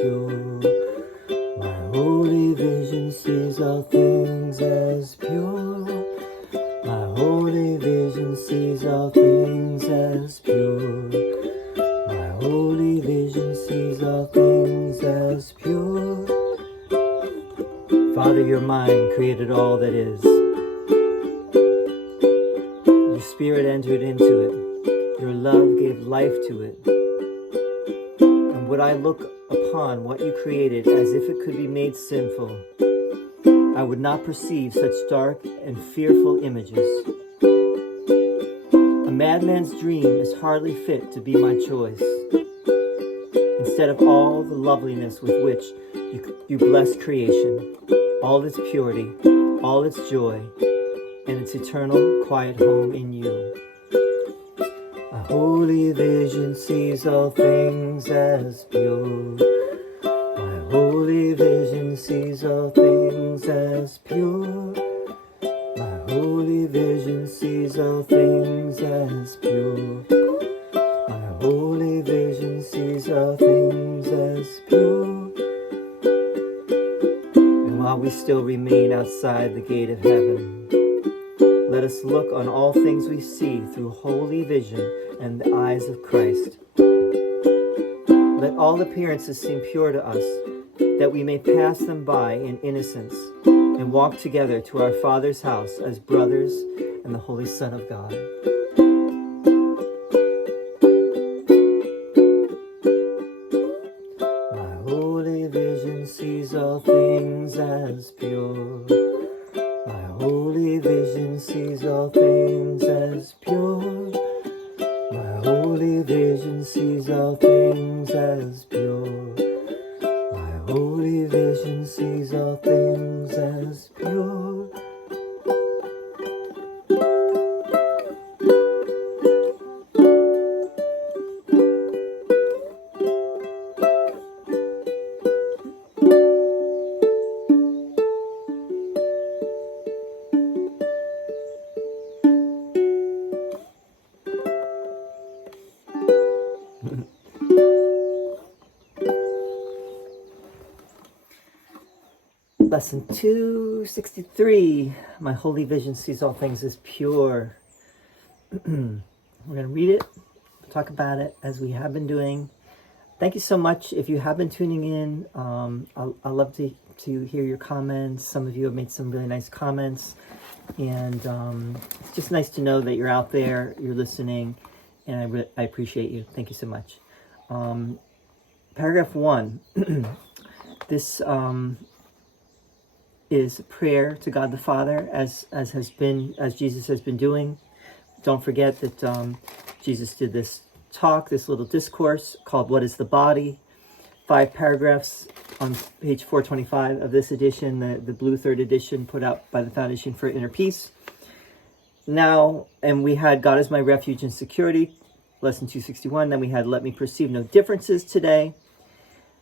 pure. My holy vision sees all things as pure. My holy vision sees all things as pure. My holy vision sees all things as pure. Father, your mind created all that is. Your spirit entered into it. Your love gave life to it. And would I look upon what you created as if it could be made sinful, I would not perceive such dark and fearful images. A madman's dream is hardly fit to be my choice. Instead of all the loveliness with which you bless creation, all its purity, all its joy, and its eternal quiet home in you. A holy vision sees all things as pure. My holy vision sees all things as pure. My holy vision sees all things as pure. My holy vision sees all things as pure. And while we still remain outside the gate of heaven, let us look on all things we see through holy vision and the eyes of Christ. Let all appearances seem pure to us, that we may pass them by in innocence and walk together to our Father's house as brothers and the Holy Son of God. My holy vision sees all things as pure. My holy vision sees all things as pure. My holy vision sees all things as pure. My holy vision sees all things as pure. Lesson 263, my holy vision sees all things as pure. We're going to read it, talk about it as we have been doing. Thank you so much. If you have been tuning in, I'd love to hear your comments. Some of you have made some really nice comments. And it's just nice to know that you're out there, you're listening, and I appreciate you. Thank you so much. Paragraph 1. This is prayer to God the Father, as Jesus has been doing. Don't forget that Jesus did this little discourse called "What is the Body?" 5 paragraphs on page 425 of this edition, the blue 3rd edition put out by the Foundation for Inner Peace. Now, and we had God is my refuge and security, lesson 261. Then we had let me perceive no differences today.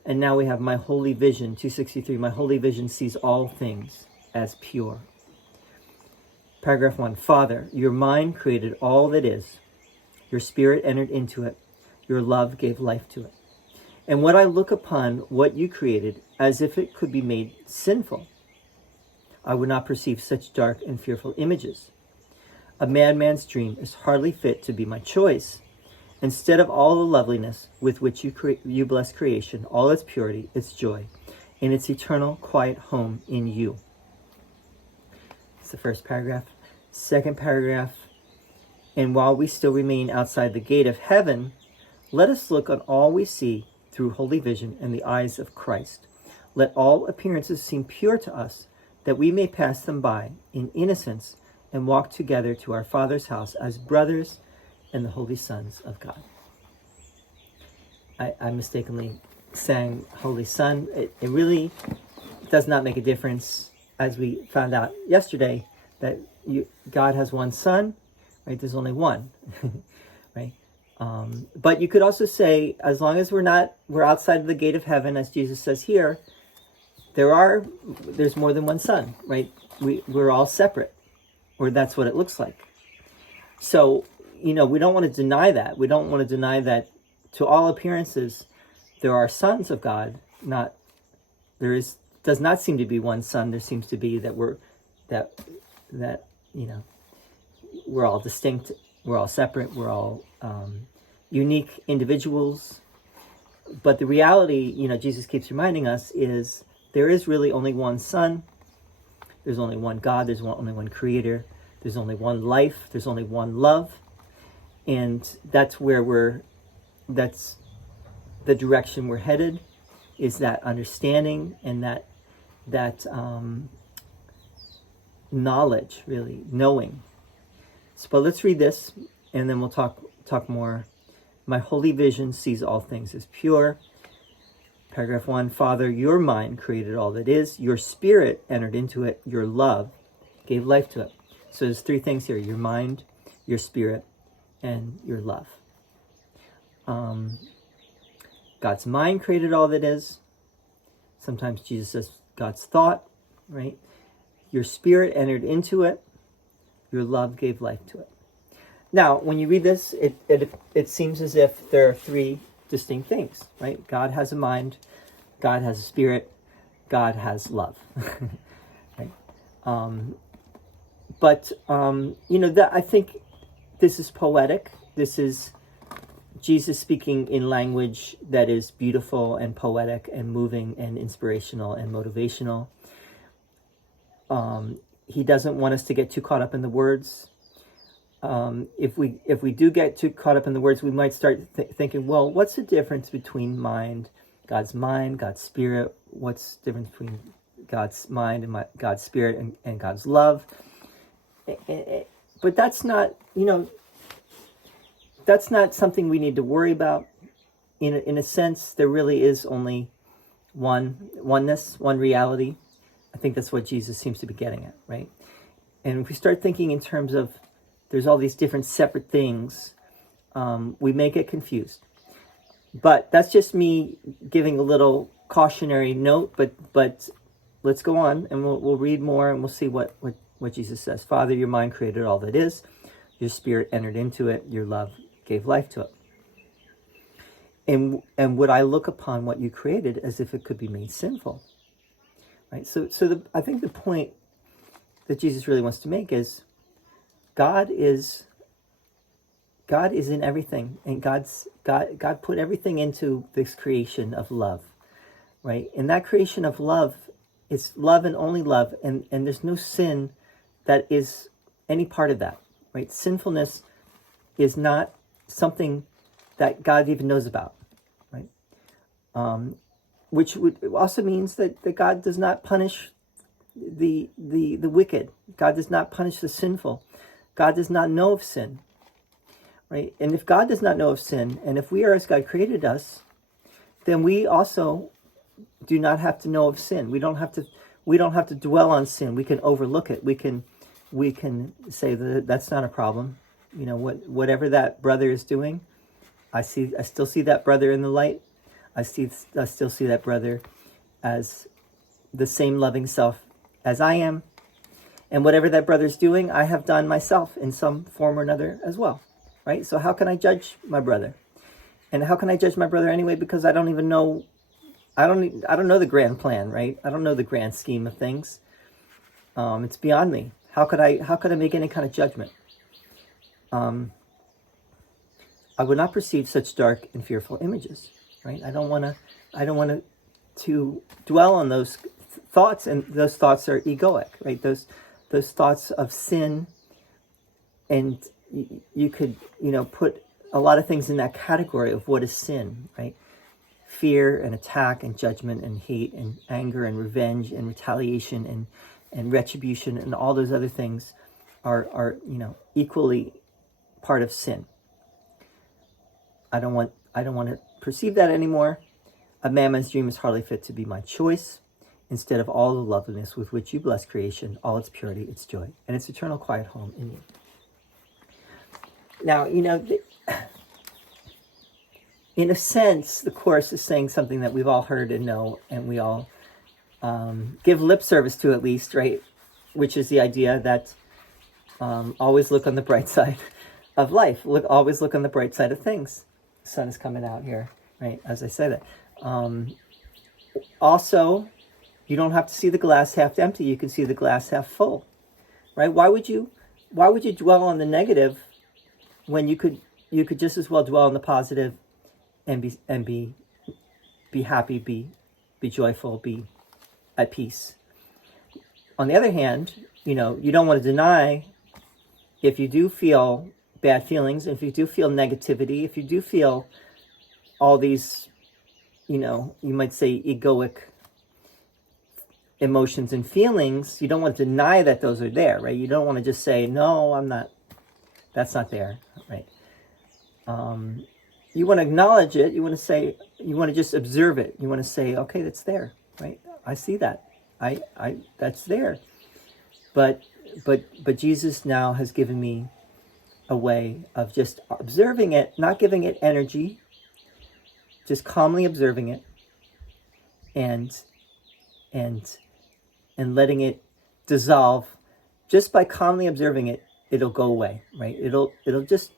And now we have my holy vision, 263. My holy vision sees all things as pure. Paragraph 1. Father, your mind created all that is. Your spirit entered into it. Your love gave life to it. And when I look upon what you created as if it could be made sinful, I would not perceive such dark and fearful images. A madman's dream is hardly fit to be my choice. Instead of all the loveliness with which you bless creation, all its purity, its joy, and its eternal quiet home in you. It's the first paragraph. Second paragraph. And while we still remain outside the gate of heaven, let us look on all we see through holy vision and the eyes of Christ. Let all appearances seem pure to us, that we may pass them by in innocence and walk together to our Father's house as brothers and the holy sons of God. I mistakenly sang Holy Son. It really does not make a difference, as we found out yesterday, that God has one Son, right? There's only one, right? But you could also say, as long as we're outside of the gate of heaven, as Jesus says here, there's more than one Son, right? We're all separate, or that's what it looks like. So, we don't want to deny that. We don't want to deny that to all appearances, there are sons of God, does not seem to be one Son. There seems to be that we're all distinct, we're all separate, we're all unique individuals. But the reality, Jesus keeps reminding us, is there is really only one Son. There's only one God. There's only one Creator. There's only one life. There's only one love. And that's the direction we're headed, is that understanding and that knowledge, really, knowing. So, but let's read this, and then we'll talk more. My holy vision sees all things as pure. Paragraph 1, Father, your mind created all that is. Your spirit entered into it. Your love gave life to it. So there's three things here: your mind, your spirit, and your love. God's mind created all that is. Sometimes Jesus says God's thought, right? Your spirit entered into it. Your love gave life to it. Now, when you read this, it seems as if there are three distinct things, right? God has a mind, God has a spirit, God has love, right? I think this is poetic. This is Jesus speaking in language that is beautiful and poetic and moving and inspirational and motivational. He doesn't want us to get too caught up in the words. If we do get too caught up in the words, we might start thinking, well, what's the difference between God's spirit? What's the difference between God's mind and God's spirit and God's love? But that's not something we need to worry about. In a sense, there really is only oneness, one reality. I think that's what Jesus seems to be getting at, right? And if we start thinking in terms of there's all these different separate things, we may get confused. But that's just me giving a little cautionary note, but let's go on and we'll read more and we'll see what Jesus says. Father, your mind created all that is. Your spirit entered into it. Your love gave life to it. And would I look upon what you created as if it could be made sinful? Right? So I think the point that Jesus really wants to make is God is in everything, and God put everything into this creation of love, right? And that creation of love is love and only love, and there's no sin that is any part of that, right? Sinfulness is not something that God even knows about, right? Which also means that God does not punish the wicked. God does not punish the sinful. God does not know of sin, right? And if God does not know of sin, and if we are as God created us, then we also do not have to know of sin. We don't have to dwell on sin. We can overlook it. We can say that that's not a problem. Whatever that brother is doing, I still see that brother in the light. I still see that brother as the same loving self as I am. And whatever that brother's doing, I have done myself in some form or another as well, right? So how can I judge my brother? And how can I judge my brother anyway? Because I don't even know, I don't know the grand plan, right? I don't know the grand scheme of things. It's beyond me. How could I make any kind of judgment? I would not perceive such dark and fearful images, right? I don't want to dwell on those thoughts, and those thoughts are egoic, right? Those thoughts of sin, and you could put a lot of things in that category of what is sin, right? Fear and attack and judgment and hate and anger and revenge and retaliation and retribution and all those other things are equally part of sin. I don't want to perceive that anymore. A madman's dream is hardly fit to be my choice. Instead of all the loveliness with which you bless creation, all its purity, its joy, and its eternal quiet home in you. Now, in a sense, the Course is saying something that we've all heard and know, and we all give lip service to, at least, right? Which is the idea that always look on the bright side of life. Always look on the bright side of things. The sun is coming out here, right? As I say that. Also, you don't have to see the glass half empty. You can see the glass half full, right? Why would you dwell on the negative when you could just as well dwell on the positive and be happy, be joyful, be at peace. On the other hand, you don't want to deny if you do feel bad feelings, if you do feel negativity, if you do feel all these, you might say egoic emotions and feelings, you don't want to deny that those are there, right? You don't want to just say, no, I'm not, that's not there, right? You want to acknowledge it. You want to say, you want to just observe it. You want to say, okay, that's there, right? I see that. That's there. But Jesus now has given me a way of just observing it, not giving it energy, just calmly observing it and letting it dissolve. Just by calmly observing it, it'll go away, right? It'll just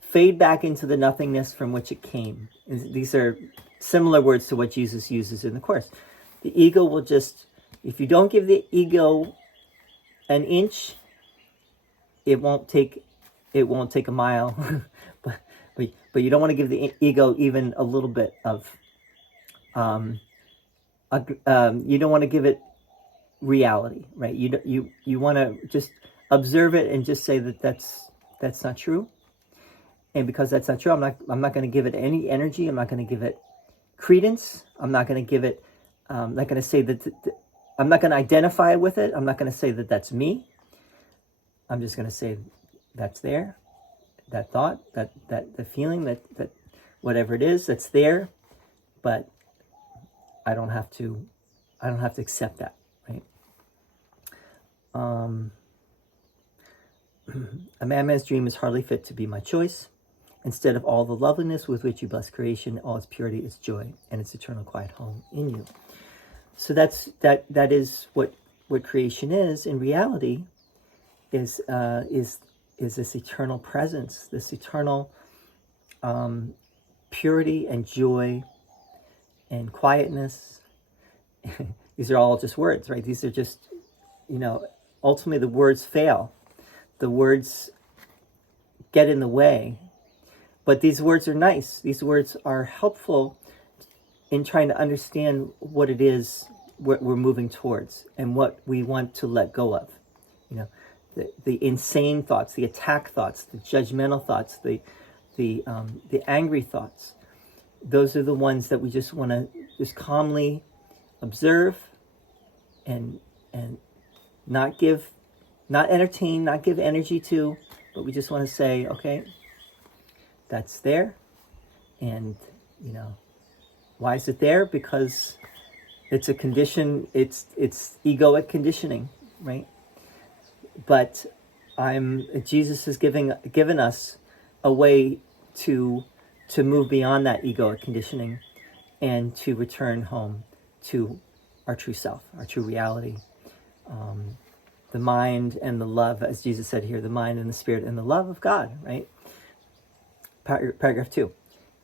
fade back into the nothingness from which it came. These are similar words to what Jesus uses in the Course. The ego will just, if you don't give the ego an inch, it won't take a mile. but you don't want to give the ego even a little bit of, you don't want to give it reality, right? You want to just observe it and just say that that's not true. And because that's not true, I'm not going to give it any energy. I'm not going to give it credence. I'm not going to give it. I'm not going to say that. I'm not going to identify with it. I'm not going to say that that's me. I'm just going to say that's there. That thought, that the feeling, that whatever it is, that's there. But I don't have to accept that, right? A madman's dream is hardly fit to be my choice. Instead of all the loveliness with which you bless creation, all its purity, its joy, and its eternal quiet home in you. So that is what creation is in reality. Is this eternal presence, this eternal purity and joy and quietness. These are all just words, right? These are just, ultimately the words fail. The words get in the way. But these words are nice. These words are helpful in trying to understand what it is we're moving towards and what we want to let go of. The insane thoughts, the attack thoughts, the judgmental thoughts, the angry thoughts. Those are the ones that we just want to just calmly observe and not entertain, not give energy to, but we just want to say, okay, that's there. And, why is it there? Because it's a condition, it's egoic conditioning, right? But Jesus has given us a way to move beyond that egoic conditioning and to return home to our true self, our true reality. The mind and the love, as Jesus said here, the mind and the spirit and the love of God, right? Paragraph 2.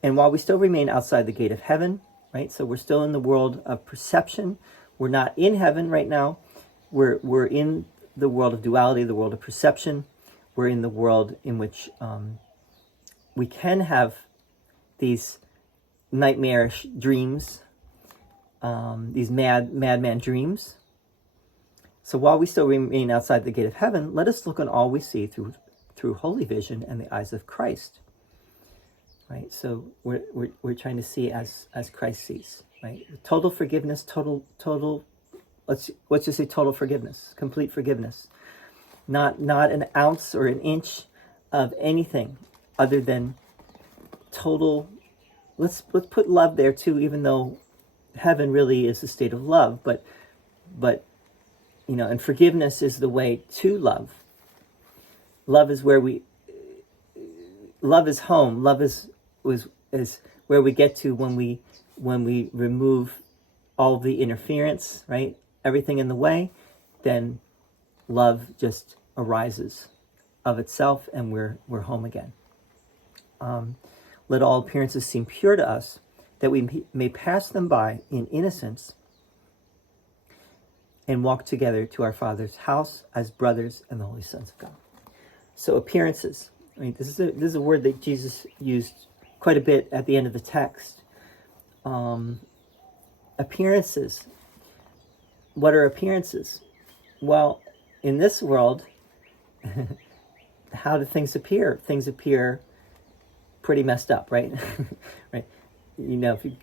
And while we still remain outside the gate of heaven, right? So we're still in the world of perception. We're not in heaven right now. We're in the world of duality, the world of perception. We're in the world in which we can have these nightmarish dreams, these madman dreams. So while we still remain outside the gate of heaven, let us look on all we see through holy vision and the eyes of Christ. Right, so we're trying to see as Christ sees. Right, total forgiveness, total. Let's just say total forgiveness, complete forgiveness. Not an ounce or an inch of anything other than total. Let's put love there too, even though heaven really is a state of love. But and forgiveness is the way to love. Love is where love is home. Love is where we get to when we remove all the interference, right? Everything in the way, then love just arises of itself, and we're home again. Let all appearances seem pure to us, that we may pass them by in innocence and walk together to our Father's house as brothers and the holy sons of God. So appearances. I mean, this is a word that Jesus used quite a bit at the end of the text. Appearances. What are appearances? Well, in this world, how do things appear? Things appear pretty messed up, right? Right. You know, if you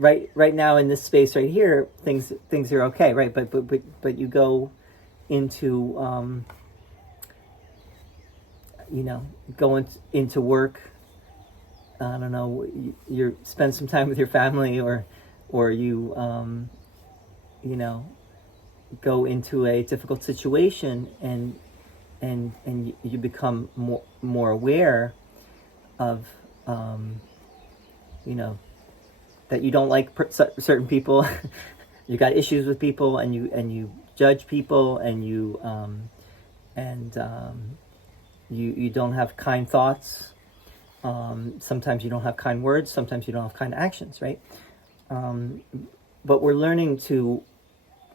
right now in this space right here, things are okay, right? But you go into into work. I don't know. You spend some time with your family, or you go into a difficult situation, and you become more aware of that you don't like certain people. You got issues with people, and you judge people, and you don't have kind thoughts. Sometimes you don't have kind words. Sometimes you don't have kind actions, right? But we're learning to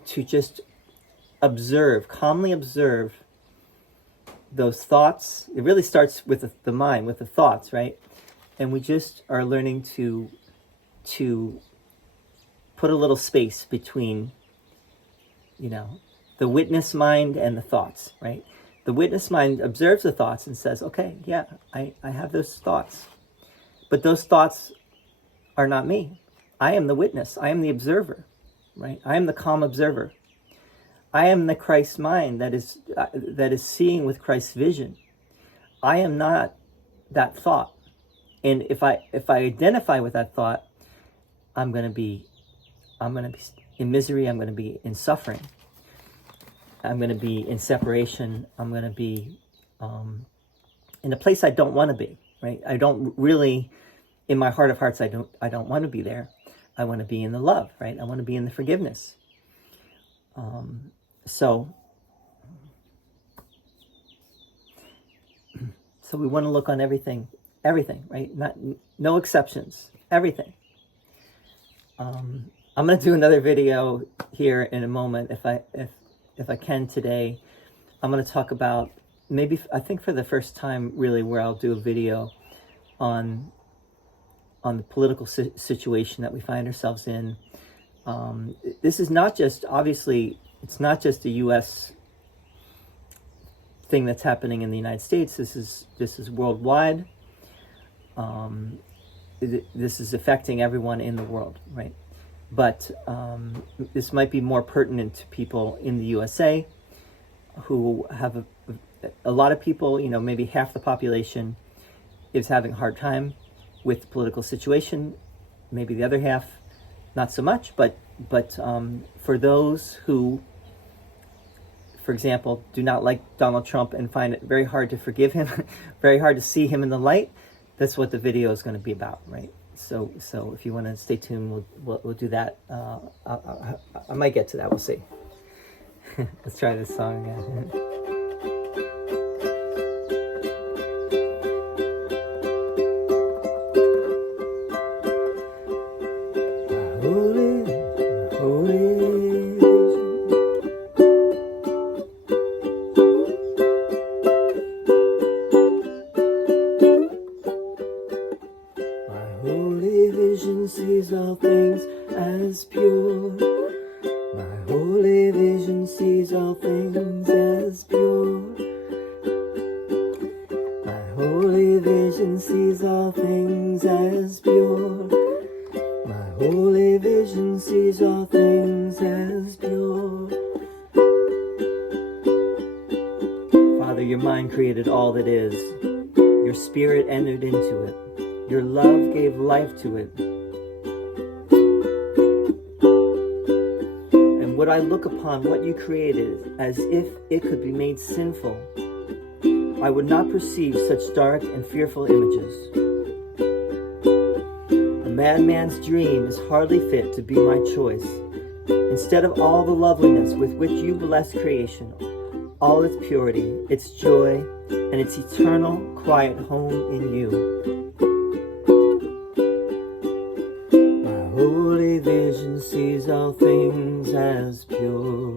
just calmly observe those thoughts. It really starts with the mind, with the thoughts, right? And we just are learning to put a little space between, the witness mind and the thoughts, right? The witness mind observes the thoughts and says, okay, yeah, I have those thoughts. But those thoughts are not me. I am the witness. I am the observer, right? I am the calm observer. I am the Christ mind that is seeing with Christ's vision. I am not that thought. And if I identify with that thought, I'm going to be in misery. I'm going to be in suffering. I'm going to be in separation. I'm going to be in a place I don't want to be, right? I don't really, in my heart of hearts, I don't want to be there. I want to be in the love, right? I want to be in the forgiveness. So we want to look on everything, right? No exceptions, everything. I'm going to do another video here in a moment if I can today. I'm going to talk about, I think for the first time really, where I'll do a video on the political situation that we find ourselves in. This is not just, obviously, it's not just a U.S. thing that's happening in the United States. This is worldwide. This is affecting everyone in the world, right? But this might be more pertinent to people in the USA who have a lot of people, maybe half the population is having a hard time with the political situation. Maybe the other half, not so much. But for those who, for example, do not like Donald Trump and find it very hard to forgive him, very hard to see him in the light, that's what the video is going to be about, right? So if you want to stay tuned, we'll do that. I might get to that. We'll see. Let's try this song again. Sees all things as pure. My holy vision sees all things as pure. My holy vision sees all things as pure. My holy vision sees all things as pure. Father, your mind created all that is. Your spirit entered into it. Your love gave life to it. Would I look upon what you created as if it could be made sinful, I would not perceive such dark and fearful images. A madman's dream is hardly fit to be my choice. Instead of all the loveliness with which you bless creation, all its purity, its joy, and its eternal quiet home in you. vision sees all things as pure.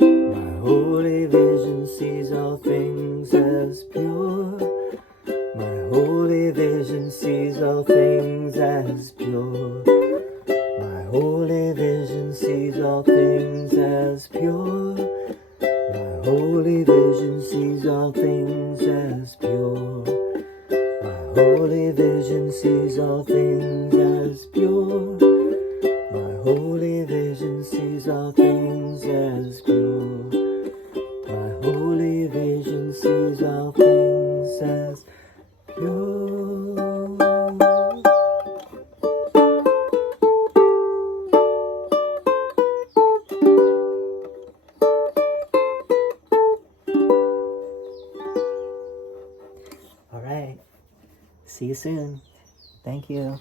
My holy vision sees all things as pure. My holy vision sees all things as pure. My holy vision sees all things as pure. My holy vision sees all things as pure. My holy vision sees all things as pure. My holy vision sees all things as pure. My holy vision sees all things as pure. All right. See you soon. Thank you.